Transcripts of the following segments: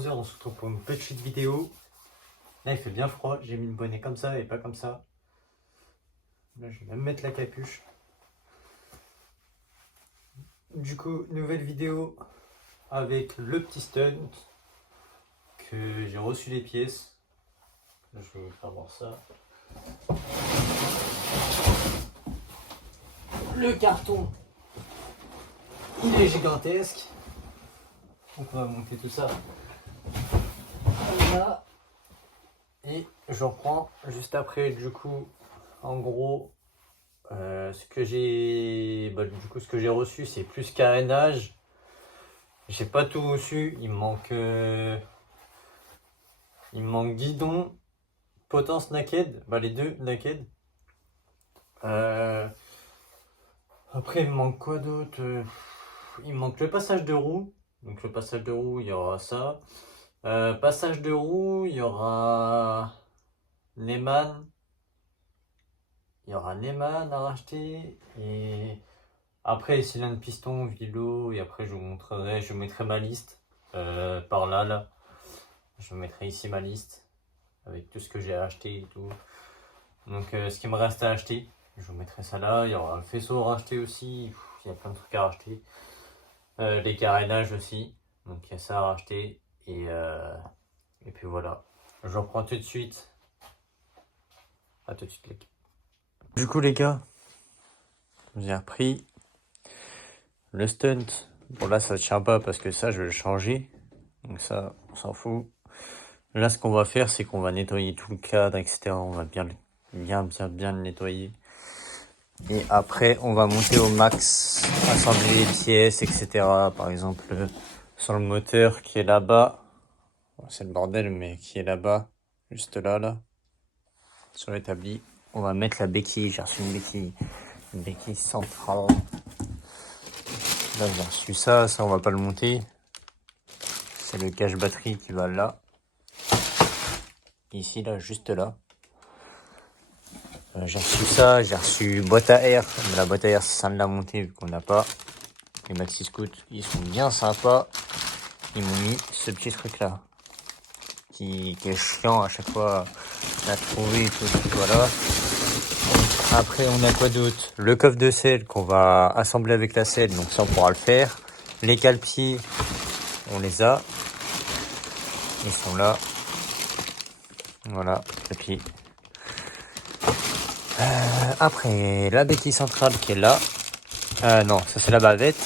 11 h, on se retrouve pour une petite vidéo. Là, il fait bien froid. J'ai mis le bonnet comme ça et pas comme ça. Là, je vais même mettre la capuche. Du coup, nouvelle vidéo avec le petit stunt que j'ai reçu les pièces. Là, je vais vous faire voir ça. Le carton, il est gigantesque. Donc on va monter tout ça comme là. Et je reprends juste après. Du coup, en gros, ce que j'ai ce que j'ai reçu, c'est plus carénage. J'ai pas tout reçu. Il me manque guidon, potence naked, les deux naked. Après, il me manque quoi d'autre? Il me manque le passage de roue. Donc le passage de roue, il y aura ça. Passage de roue, il y aura Neyman. Il y aura Neyman à racheter. Et après, cylindre piston, vélo. Et après, je vous montrerai, je mettrai ma liste par là. Je mettrai ici ma liste avec tout ce que j'ai acheté et tout. Donc, ce qui me reste à acheter, je vous mettrai ça là. Il y aura le faisceau à racheter aussi. Il y a plein de trucs à racheter. Les carénages aussi. Donc, il y a ça à racheter. Et puis voilà. Je reprends tout de suite. À tout de suite, les gars. Du coup, les gars, j'ai repris le stunt. Bon, là, ça tient pas parce que ça, je vais le changer. Donc, ça, on s'en fout. Là, ce qu'on va faire, c'est qu'on va nettoyer tout le cadre, etc. On va bien le nettoyer. Et après, on va monter au max, assembler les pièces, etc. Par exemple, sur le moteur qui est là-bas. C'est le bordel, mais qui est là-bas. Juste là. Sur l'établi. On va mettre la béquille. J'ai reçu une béquille centrale. Là, j'ai reçu ça. Ça, on va pas le monter. C'est le cache batterie qui va là. Ici, là, juste là. J'ai reçu ça, j'ai reçu boîte à air. Mais la boîte à air, c'est ça de la monter vu qu'on n'a pas. Les Maxi Scoot, ils sont bien sympas. Ils m'ont mis ce petit truc là. Qui est chiant à chaque fois à trouver et tout. Voilà. Après, on a quoi d'autre? Le coffre de selle qu'on va assembler avec la selle. Donc ça, on pourra le faire. Les cale-pieds, on les a. Ils sont là. Voilà. Et puis après, la béquille centrale qui est là. Non, ça c'est la bavette.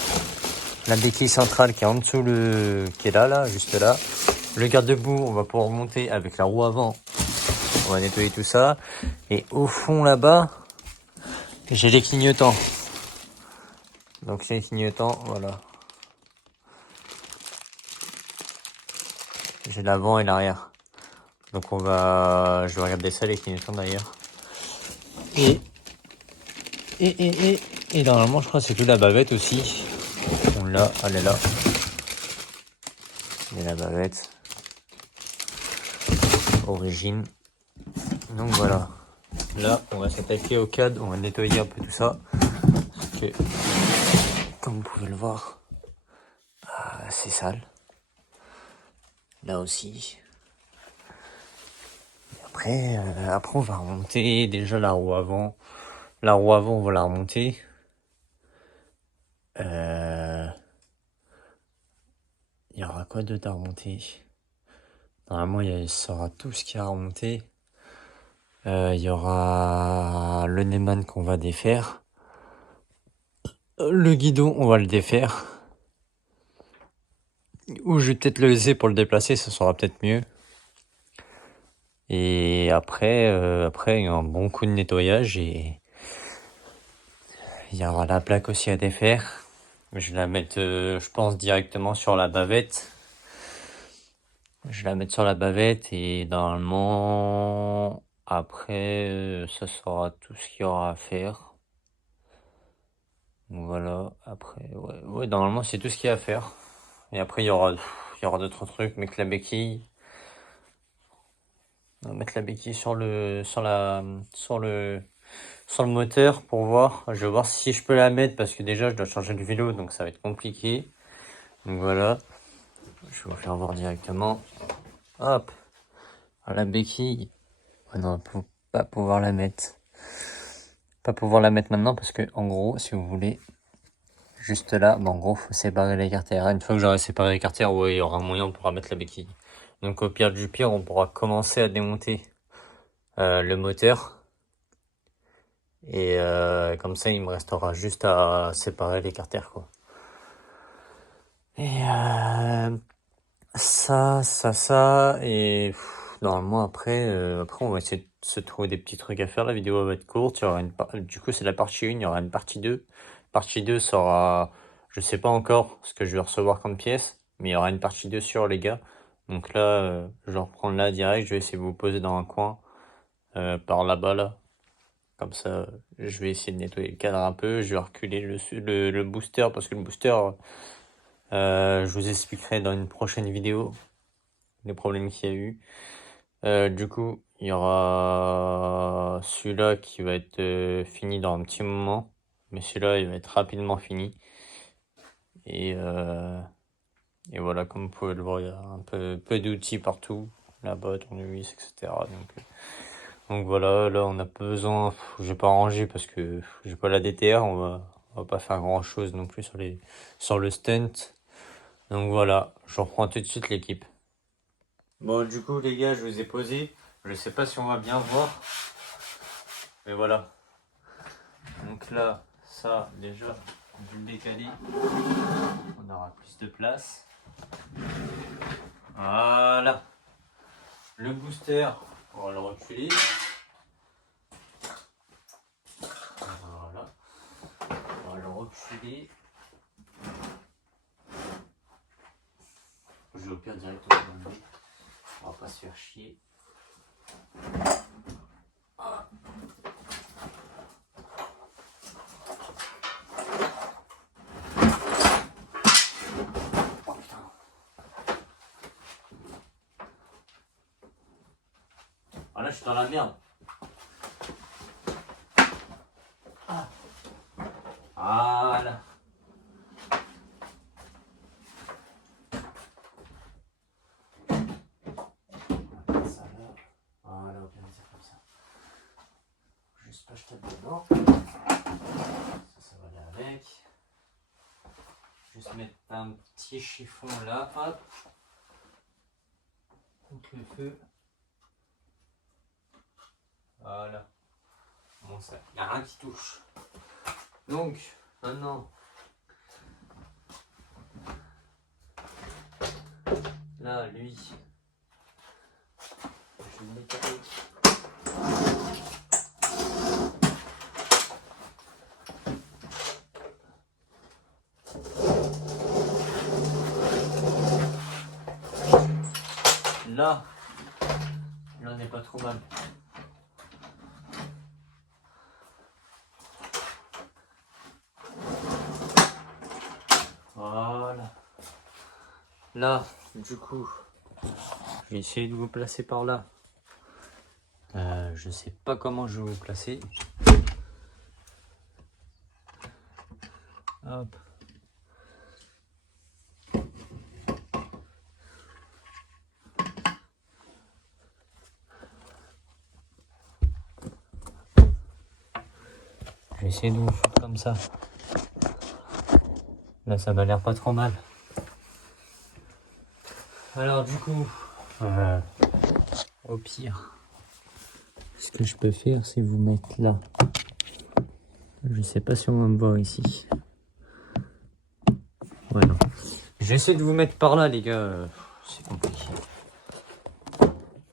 La béquille centrale qui est en dessous, qui est là, juste là. Le garde-boue, on va pouvoir monter avec la roue avant. On va nettoyer tout ça. Et au fond là-bas, j'ai les clignotants. Donc c'est les clignotants, voilà. J'ai l'avant et l'arrière. Donc je vais regarder ça, les clignotants d'ailleurs. Et normalement, je crois que c'est tout la bavette aussi. On l'a, elle est là. Il y a la bavette. Origine. Donc voilà. Là, on va s'attaquer au cadre. On va nettoyer un peu tout ça. Parce que, comme vous pouvez le voir, c'est sale. Là aussi. Et après, on va remonter déjà la roue avant. La roue avant, on va la remonter. Il y aura quoi d'autre à remonter? Normalement, il sera tout ce qui a à remonter. Il y aura le Neyman qu'on va défaire. Le guidon, on va le défaire. Ou je vais peut-être le laisser pour le déplacer, ça sera peut-être mieux. Et après, il y a un bon coup de nettoyage et il y aura la plaque aussi à défaire. Je vais la mettre, je pense, directement sur la bavette. Je vais la mettre sur la bavette et normalement, après, ça sera tout ce qu'il y aura à faire. Donc voilà, après, ouais, normalement, c'est tout ce qu'il y a à faire. Et après, il y aura d'autres trucs, mais que la béquille. On va mettre la béquille sur le moteur pour voir. Je vais voir si je peux la mettre parce que déjà je dois changer le vélo donc ça va être compliqué. Donc voilà. Je vais vous faire voir directement. Hop, la béquille. Oh non, pas pouvoir la mettre. Pas pouvoir la mettre maintenant parce que en gros, si vous voulez, juste là, en gros, faut séparer les carters. Une fois que j'aurai séparé les carters, ouais, il y aura un moyen, on pourra mettre la béquille. Donc au pire du pire, on pourra commencer à démonter le moteur. Et comme ça, il me restera juste à séparer les carters, quoi. Et ça, et normalement après, on va essayer de se trouver des petits trucs à faire. La vidéo va être courte, il y aura du coup c'est la partie 1, il y aura une partie 2. Partie 2 sera, je sais pas encore ce que je vais recevoir comme pièce, mais il y aura une partie 2 sur les gars. Donc là, je vais reprendre là direct, je vais essayer de vous poser dans un coin, par là-bas là. Comme ça, je vais essayer de nettoyer le cadre un peu, je vais reculer le booster parce que le booster, je vous expliquerai dans une prochaine vidéo les problèmes qu'il y a eu. Du coup, il y aura celui-là qui va être fini dans un petit moment, mais celui-là il va être rapidement fini. Et voilà, comme vous pouvez le voir, il y a un peu d'outils partout, là-bas, tournevis, etc. Donc voilà, là on a pas besoin, je vais pas ranger parce que j'ai pas la DTR, on va pas faire grand chose non plus sur le stunt. Donc voilà, je reprends tout de suite l'équipe. Bon, du coup les gars, je vous ai posé, je sais pas si on va bien voir, mais voilà. Donc là, ça déjà, on peut le décaler, on aura plus de place. Voilà. Le booster, on va le reculer. Voilà. On va le reculer. Je vais au pire directement dans le nez. On va pas se faire chier. Ah. Oh putain. Ah là je suis dans la merde. Ah. Voilà. Ça là. Voilà, on va faire comme ça. Juste pas je tape dedans. Ça va aller avec. Juste mettre un petit chiffon là, hop. Contre le feu. Voilà. Bon ça, il n'y a rien qui touche. Donc, maintenant, là, lui, je vais le nettoyer. Là, on n'est pas trop mal. Voilà. Là, du coup, je vais essayer de vous placer par là. Je sais pas comment je vais vous placer. Hop. Je vais essayer de vous foutre comme ça. Là, ça m'a l'air pas trop mal. Alors, du coup, au pire, ce que je peux faire, c'est vous mettre là. Je sais pas si on va me voir ici. Ouais, non. J'essaie de vous mettre par là, les gars. C'est compliqué.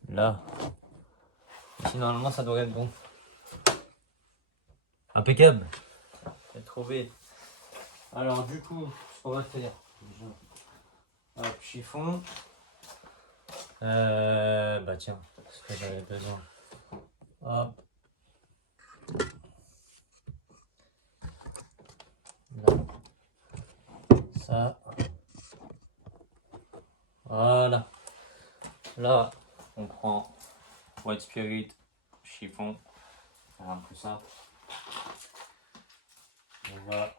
Là. Ici, normalement, ça devrait être bon. Impeccable. J'ai trouvé. Alors, du coup, ce qu'on va faire, déjà, hop, chiffon. Bah tiens, ce que j'avais besoin. Hop. Là. Ça. Voilà. Là, on prend White Spirit, chiffon. C'est un peu simple. On va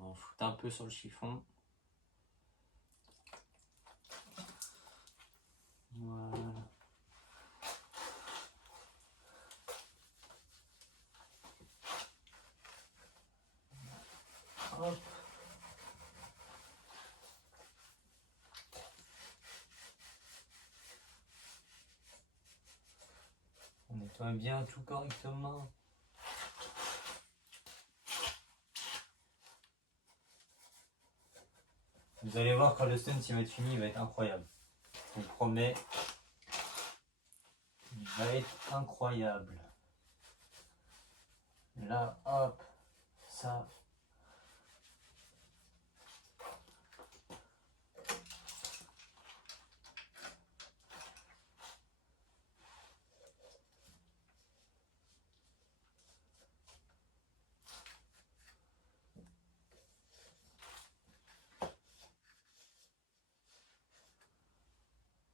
en foutre un peu sur le chiffon. Mets-toi bien tout correctement. Vous allez voir quand le stunt il va être fini, il va être incroyable. Je vous promets, il va être incroyable. Là, hop, ça.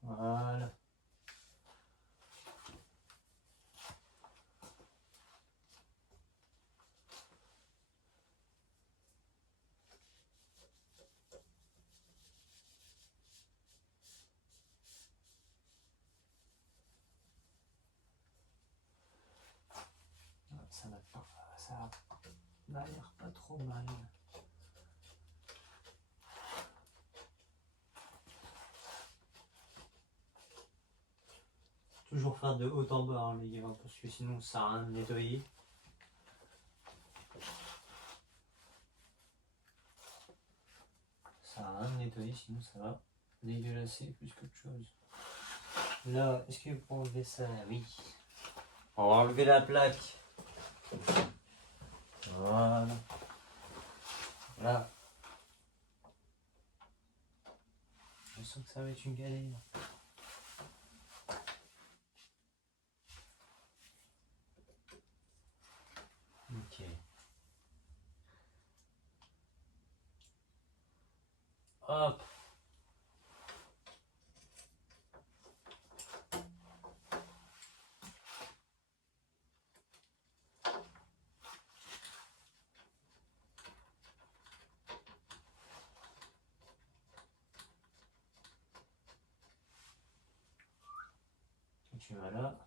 Voilà. Ça va pas, ça va l'air pas trop mal. Toujours faire de haut en bas, hein, les gars, parce que sinon ça a rien de nettoyer. Ça a rien de nettoyer, sinon ça va dégueulasser plus qu'autre chose. Là, est-ce que pour enlever ça? Oui. On va enlever la plaque. Voilà. Là. Je sens que ça va être une galère. Ok. Hop. Tu vas là.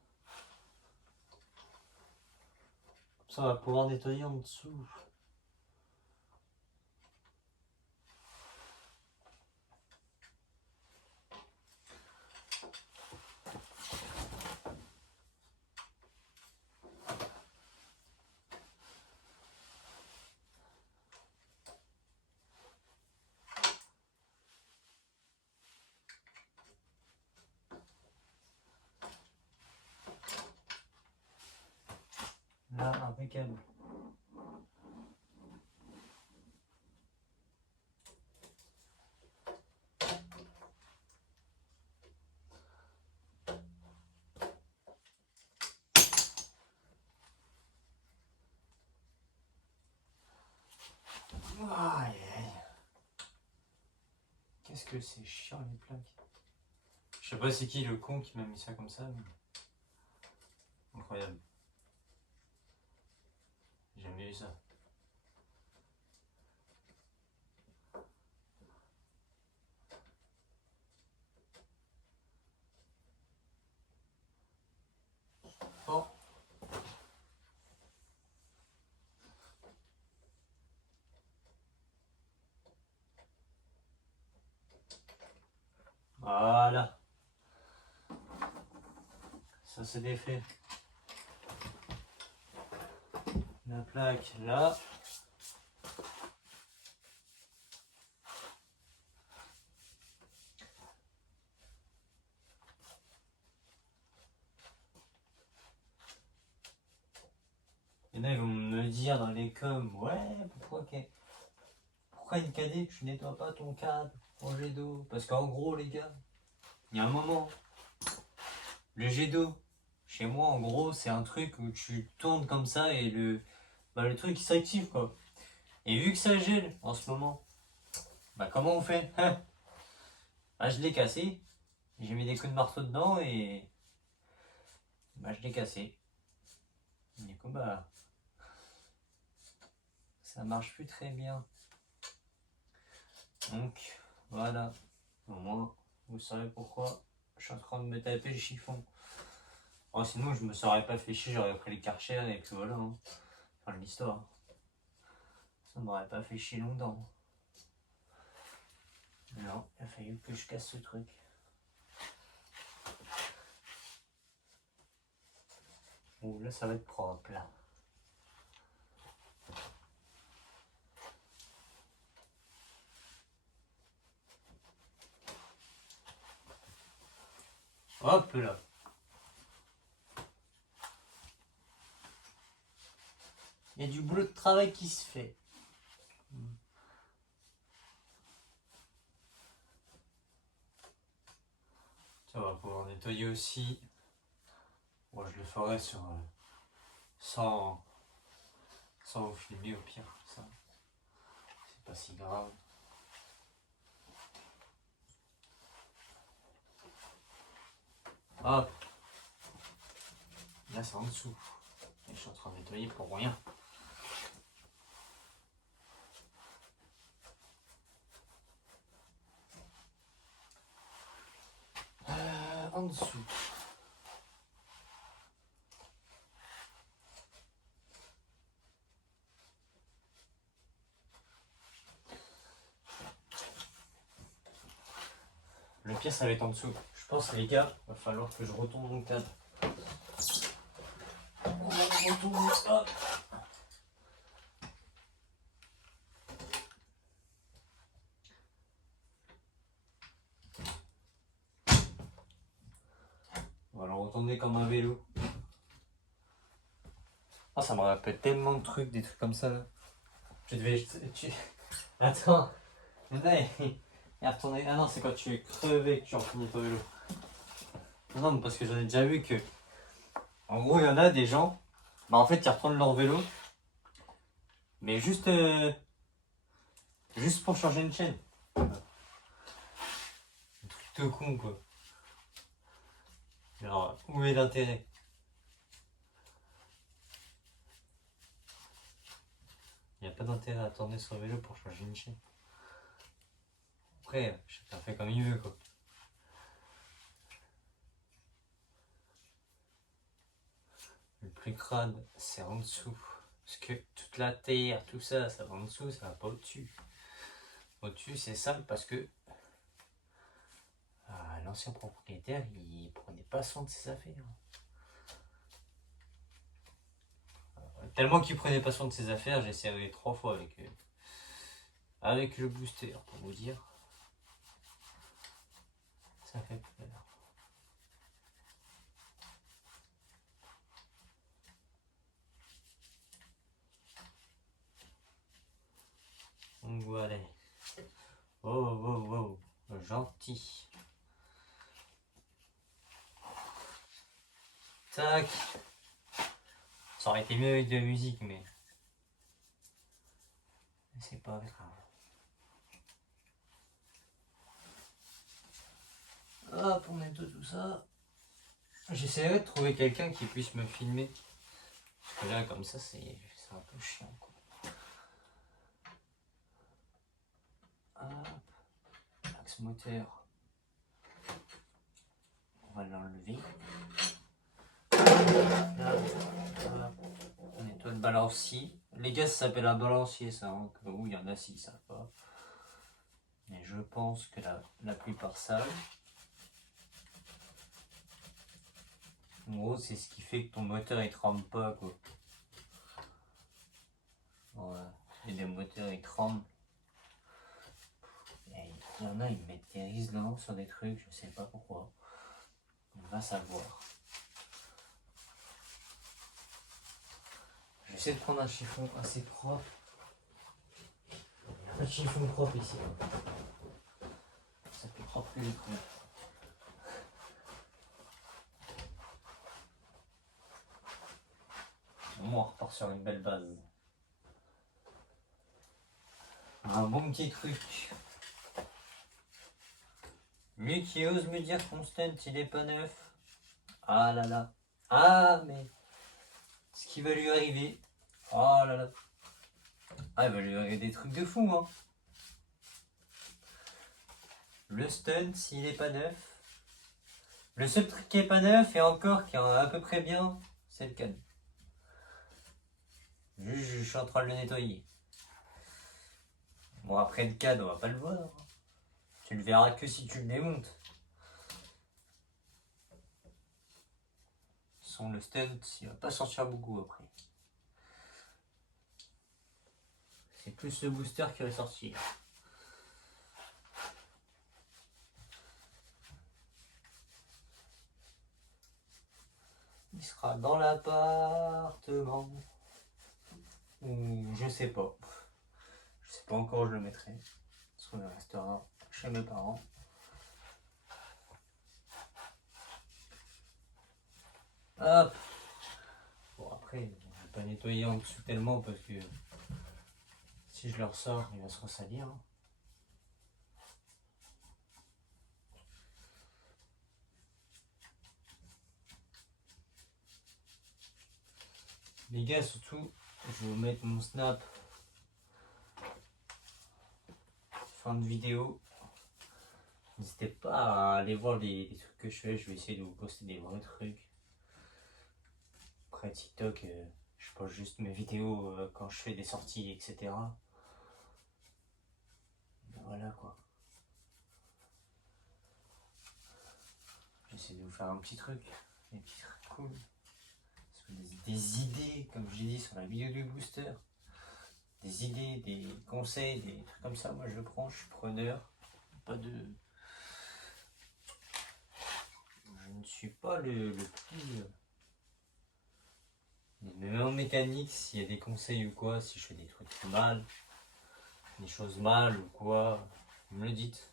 Comme ça, on va pouvoir nettoyer en dessous. Là, impeccable. Aïe, aïe. Qu'est-ce que c'est chiant les plaques. Je sais pas c'est qui le con qui m'a mis ça comme ça, mais... Incroyable. J'ai jamais vu ça. Bon. Voilà. Ça c'est défait. La plaque là. Et là ils vont me dire dans les coms, ouais, pourquoi une cadet tu nettoies pas ton câble en jet d'eau? Parce qu'en gros les gars, il y a un moment, le jet d'eau, chez moi en gros c'est un truc où tu tournes comme ça et le truc il s'active quoi. Et vu que ça gèle en ce moment, bah comment on fait? Ah, je l'ai cassé, j'ai mis des coups de marteau dedans et bah je l'ai cassé. Du coup bah ça marche plus très bien. Donc voilà, au moins vous savez pourquoi je suis en train de me taper le chiffon. Oh, sinon je me serais pas fait chier, j'aurais pris les Karcher et puis voilà, hein. Fin de l'histoire. Ça m'aurait pas fait chier longtemps. Non, il a fallu que je casse ce truc. Ouh, là ça va être propre là. Hop là. Il y a du boulot de travail qui se fait. Ça va pouvoir nettoyer aussi. Moi je le ferai sur sans vous filmer au pire. Ça, c'est pas si grave. Hop. Là c'est en dessous. Et je suis en train de nettoyer pour rien. En dessous. Le pire ça va être en dessous. Je pense les gars, va falloir que je retourne mon cadre. On va retourner. Hop. On va le retourner comme un vélo. Ah, ça me rappelle tellement de trucs, des trucs comme ça là. Tu devais. Attends. Là, il est retourné. Ah non, c'est quand tu es crevé que tu retournes ton vélo. Non, parce que j'en ai déjà vu que. En gros, il y en a des gens. Bah, en fait, ils retournent leur vélo. Mais juste. Juste pour changer une chaîne. Un truc tout con quoi. Alors, où est l'intérêt? Il n'y a pas d'intérêt à tourner son vélo pour changer une chaîne. Après, chacun fait comme il veut quoi. Le plus crade, c'est en dessous. Parce que toute la terre, tout ça, ça va en dessous, ça va pas au-dessus. Au-dessus, c'est simple parce que l'ancien propriétaire, il prenait pas soin de ses affaires. Tellement qu'il prenait pas soin de ses affaires, j'ai serré 3 fois avec le booster, pour vous dire. Ça fait peur. Donc voilà. Oh, gentil. Tac. Ça aurait été mieux avec de la musique, mais c'est pas grave. Hop, on nettoie tout ça. J'essaierai de trouver quelqu'un qui puisse me filmer. Parce que là, comme ça, c'est un peu chiant, quoi. Hop. Axe moteur. On va l'enlever. Là, on nettoie le balancier. Les gars, ça s'appelle un balancier, ça. Hein. Où il y en a, s'ils savent pas. Mais je pense que la plupart savent. En gros, c'est ce qui fait que ton moteur il tremble pas, quoi. Voilà. Et des moteurs ils tremblent. Et il y en a, ils mettent des riselants sur des trucs, je sais pas pourquoi. On va savoir. J'essaie de prendre un chiffon assez propre. Un chiffon propre ici. Ça fait propre les trous. Bon, on repart sur une belle base. Un bon petit truc. Lui qui ose me dire qu'on stent il est pas neuf. Ah là là. Ah mais ce qui va lui arriver. Oh là là. Ah, il va lui arriver des trucs de fou, hein. Le stunt, s'il est pas neuf. Le seul truc qui est pas neuf et encore qui est à peu près bien, c'est le cadre. Je suis en train de le nettoyer. Bon, après le cadre, on va pas le voir. Tu le verras que si tu le démontes. façon, le stent, il va pas sortir beaucoup après. C'est plus le booster qui va sortir. Il sera dans l'appartement. Ou je sais pas. Je sais pas encore où je le mettrai. Parce qu'on restera chez mes parents. Hop. Bon après, je vais pas nettoyer en dessous tellement parce que si je le ressors, il va se ressalir. Les gars, surtout, je vais vous mettre mon snap fin de vidéo. N'hésitez pas à aller voir les trucs que je fais. Je vais essayer de vous poster des vrais trucs. Après TikTok, je poste juste mes vidéos quand je fais des sorties, etc. Voilà quoi. J'essaie de vous faire un petit truc. Des petits trucs cool. Des idées, comme je l'ai dit sur la vidéo du booster. Des idées, des conseils, des trucs comme ça. Moi je le prends, je suis preneur. Pas de... Je ne suis pas le plus... Mais en mécanique, s'il y a des conseils ou quoi, si je fais des trucs mal, des choses mal ou quoi, vous me le dites.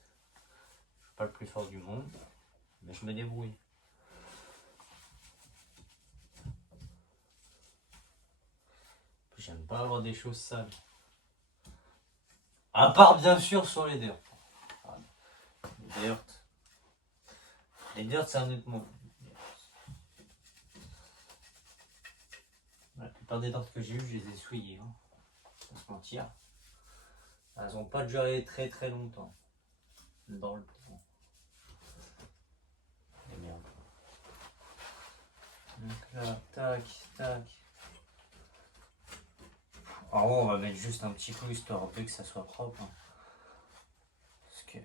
Je suis pas le plus fort du monde, mais je me débrouille. J'aime pas avoir des choses sales. À part bien sûr sur les dirt. Les dirt. Les dirt, c'est un autre mot. La plupart des dirt que j'ai eu, je les ai souillées. Hein. Faut pas se mentir. Elles n'ont pas duré très très longtemps. Dans le temps. Et merde. Donc là, tac, tac. En haut, on va mettre juste un petit coup histoire que ça soit propre. Hein. Parce que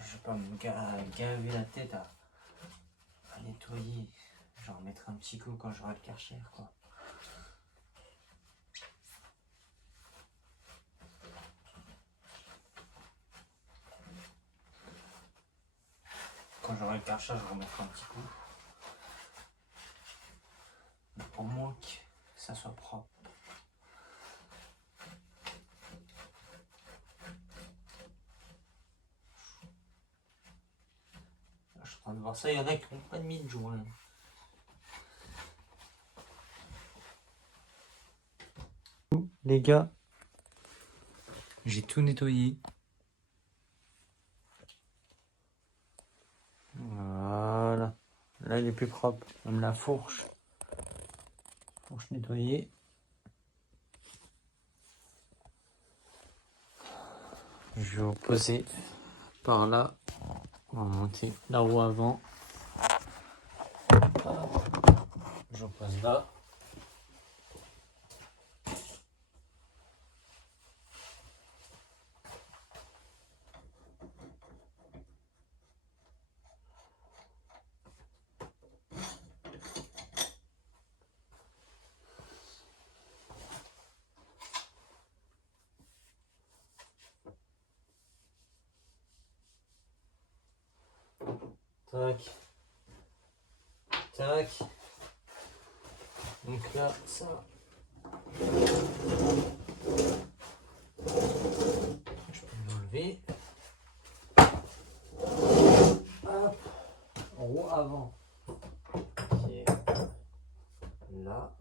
je vais pas me gaver la tête à nettoyer. J'en remettrai un petit coup quand j'aurai le Karcher, quoi. Quand j'aurai le Karcher, je remettrai un petit coup. Mais pour moins que ça soit propre. Je suis en train de voir ça, il y en a qui n'ont pas de mille joints. Les gars, j'ai tout nettoyé. Voilà. Là, il est plus propre. Même la fourche. Fourche nettoyée. Je vais vous poser par là. On va monter la roue avant. Je pose là. Tac. Tac. Donc là, ça. Je peux l'enlever. Hop. Roue avant. Qui est là.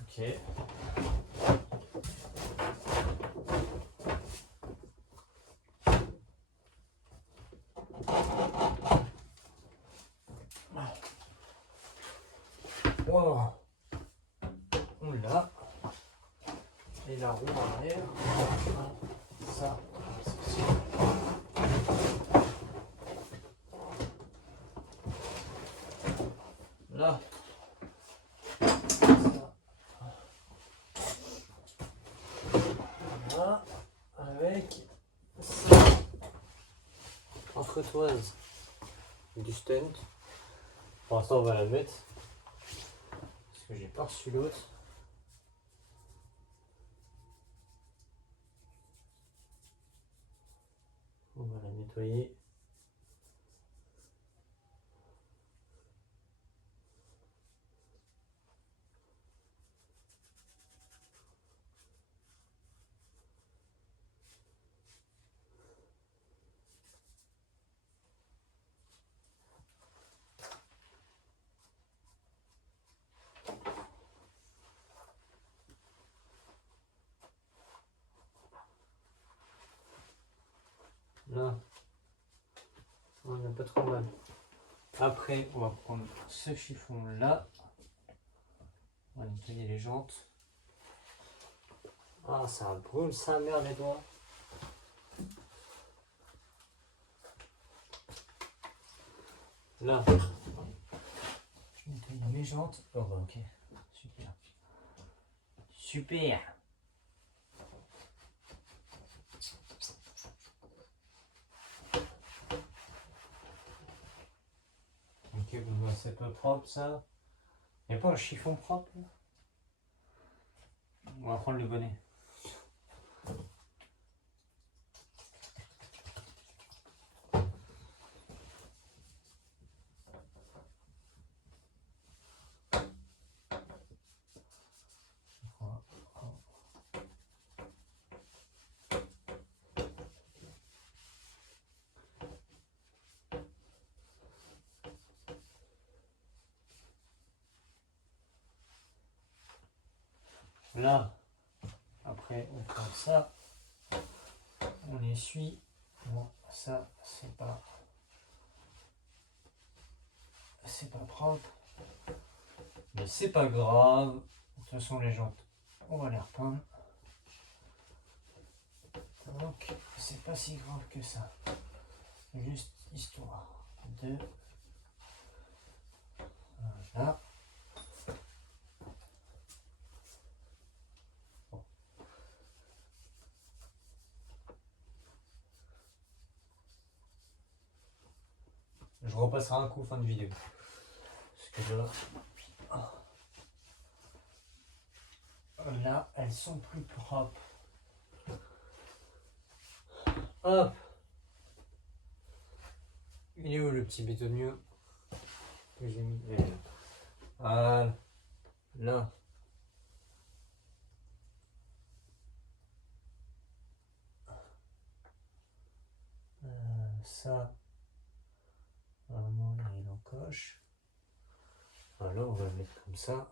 Ok. Wow. On l'a. Et la roue arrière. Ça. Là. Entretoise du stunt. Pour l'instant, on va la mettre. Parce que j'ai pas reçu l'autre. On va la nettoyer. Là, on n'a pas trop mal. Après, on va prendre ce chiffon là. On va nettoyer les jantes. Ah, ça brûle sa mère les doigts. Là, je nettoie mes jantes. Oh bah ok, super. Super. Ok, bon, bah, c'est pas propre ça. Il n'y a pas un chiffon propre là? On va prendre le bonnet. Là, après on prend ça, on essuie. Bon, ça c'est pas propre, mais c'est pas grave. De toute façon les jantes, on va les repeindre. Donc c'est pas si grave que ça. Juste histoire de voilà. Bon. Je repasserai un coup fin de vidéo. Parce que là, elles sont plus propres. Hop. Il est où le petit bétonnier que j'ai mis? Voilà. Là. Ça. Vraiment, il encoche. Voilà, on va le mettre comme ça.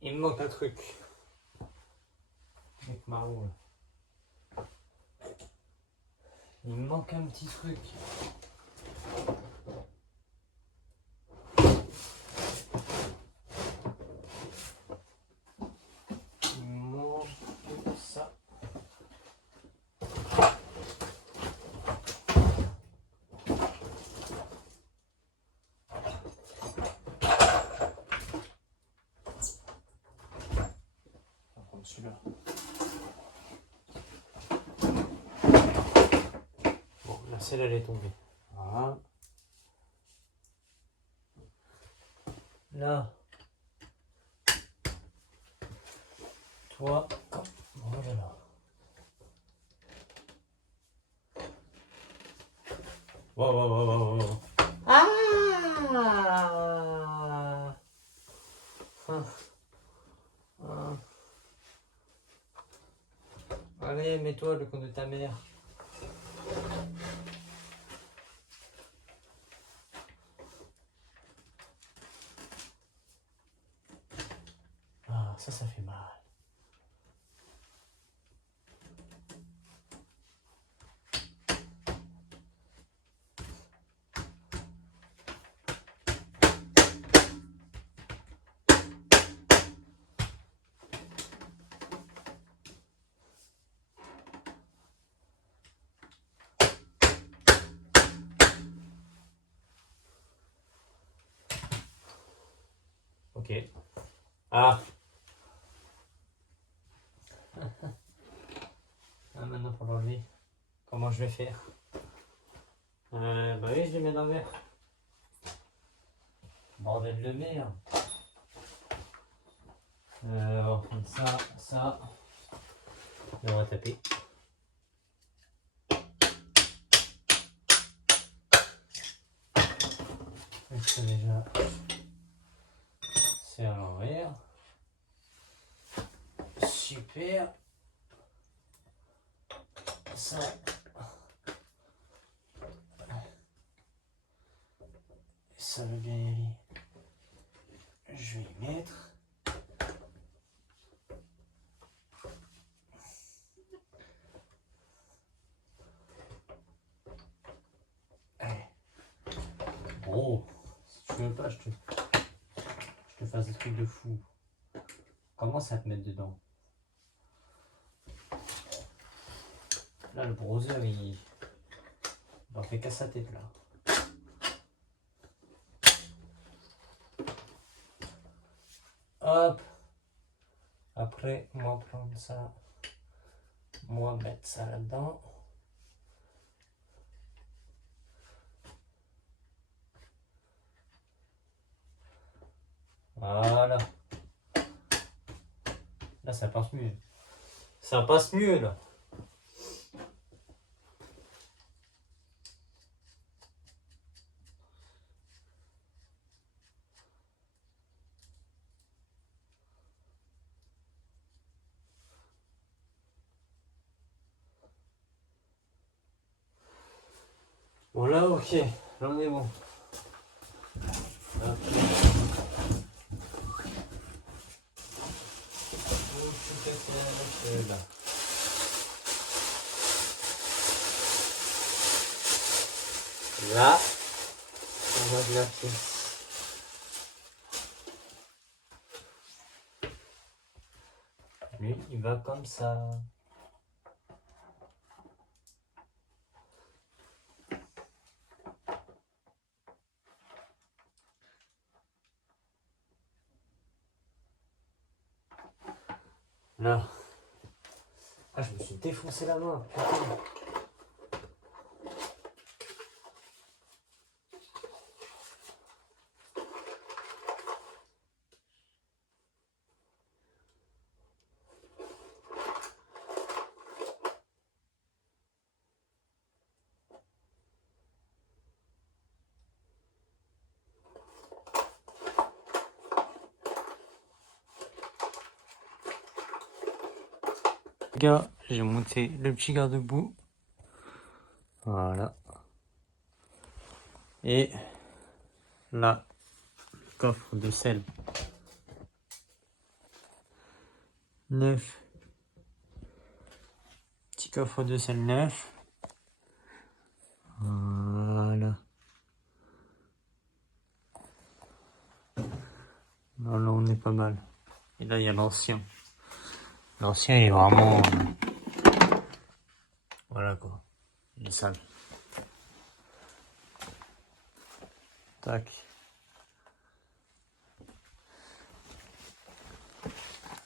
Il me manque un truc. Avec ma roue. Il me manque un petit truc. Il me manque ça. On va prendre celui-là. Bon, la selle elle est tombée. Voilà. Là. Toi. Voilà là. Wow, wow, wow, wow, wow. Ah, ah. Ah. Allez, mets-toi le compte de ta mère. Ah, ça fait mal. Ok. Ah. Ah, maintenant pour l'enlever. Comment je vais faire? Bah oui, je le mets dans le verre. Bordel de merde. On va prendre ça. Et on va taper. Et ça déjà, c'est à l'envers. Super. Ça. Ça va bien y aller. Je vais y mettre. Allez. Bon, si tu veux pas, je te fasse des trucs de fou. Commence à te mettre dedans. Là, le browser, il en fait qu'à sa tête, là. Hop. Après, moi prendre ça. Moi mettre ça là-dedans. Voilà. Là, ça passe mieux. Ça passe mieux, là. Voilà, ok. Là, on est bon. Hop. Là. Là, on va glacer. Lui, il va comme ça. Là. Ah, je me suis défoncé la main, putain. Les gars, j'ai monté le petit garde-boue. Voilà. Et là, le coffre de sel. Neuf. Petit coffre de sel neuf. Voilà. Là, on est pas mal. Et là, il y a l'ancien. L'ancien, il est vraiment... Voilà quoi. Il est sale. Tac.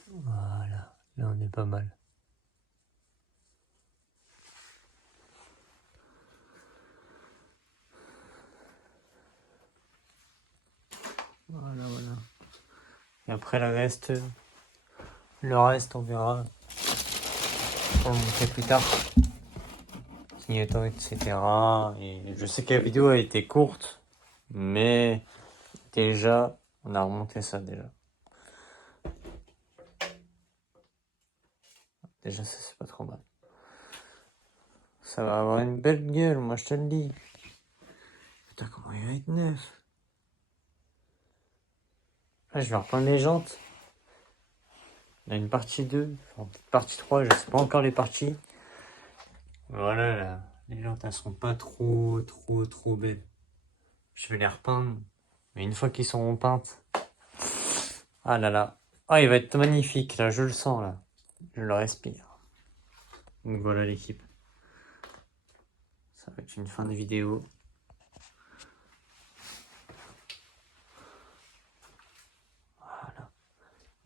Voilà. Là, on est pas mal. Voilà, voilà. Et après, le reste, on verra. On le montrer plus tard. Clignotant, etc. Et je sais que la vidéo a été courte, mais déjà, on a remonté ça déjà. Déjà, ça c'est pas trop mal. Ça va avoir une belle gueule, moi je te le dis. Putain, comment il va être neuf? Là, je vais reprendre les jantes. Il y a une partie 2, enfin, partie 3, je sais pas encore les parties. Voilà, là, les jantes, elles seront pas trop belles. Je vais les repeindre. Mais une fois qu'ils seront peintes, ah là là. Ah, il va être magnifique, là, je le sens, là. Je le respire. Donc voilà l'équipe. Ça va être une fin de vidéo.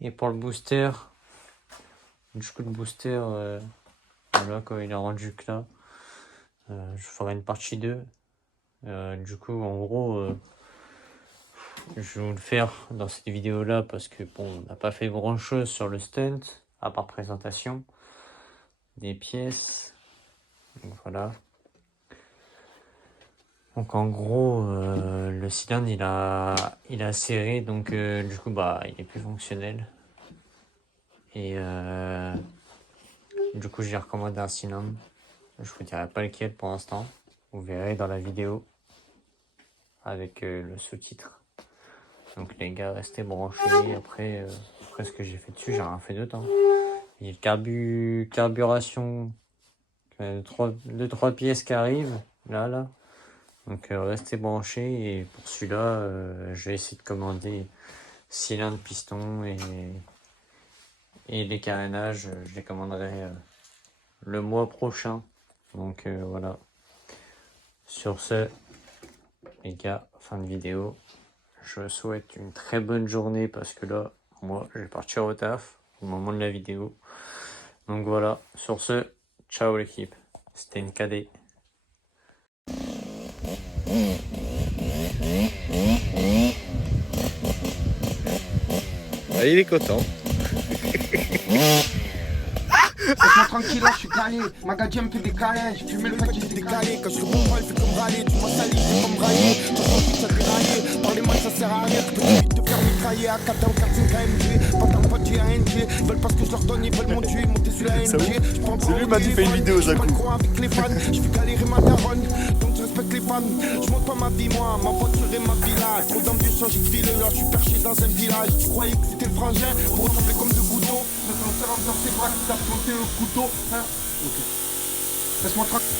Et pour le booster, du coup le booster, voilà, quand il est rendu que là, je ferai une partie 2. Du coup, en gros, je vais vous le faire dans cette vidéo là parce que bon, on n'a pas fait grand chose sur le stunt, à part présentation des pièces. Donc voilà. Donc en gros, le cylindre il a serré, donc du coup bah il est plus fonctionnel. Et du coup j'ai recommandé un cylindre. Je vous dirai pas lequel pour l'instant. Vous verrez dans la vidéo avec le sous-titre. Donc les gars, restez branchés. Après ce que j'ai fait dessus, j'ai rien fait d'autre. Il y a le carburation, 2-3 pièces qui arrivent là. Donc restez branchés. Et pour celui-là, je vais essayer de commander cylindre, piston et les carénages. Je les commanderai le mois prochain. Donc voilà. Sur ce, les gars, fin de vidéo. Je vous souhaite une très bonne journée parce que là, moi, je vais partir au taf au moment de la vidéo. Donc voilà, sur ce, ciao l'équipe. C'était une KD. Ah, il est content. Laisse-moi tranquille, là je suis calé. Magadie me fait décaler. J'ai fumé le paquet décalé. Quand je réponds pas, il fait comme râler. Tu m'as sali, je vais pas me railler. Toi, je pense que ça déraillé. Parler mal, ça sert à rien. Je peux vite te faire mitrailler. À 4 ans, 45 AMG. Pas tant pas du ANG. Ils veulent pas ce que je leur donne, ils veulent mon dieu. Monter sur la NG. C'est lui m'a dit fait une vidéo, Zakou. Avec les fans, je fais galérer ma daronne. Donc je respecte les fans. Je monte pas ma vie, moi. Ma voiture et ma villa. Trop d'ambiance, changer de ville. Là, je suis perché dans un village. Tu croyais que c'était le frangin. Vous ressemblez comme deux gouttes d'eau. Me faire dans ses bras qui tapent monter le couteau. Hein? Ok. Laisse-moi tranquille.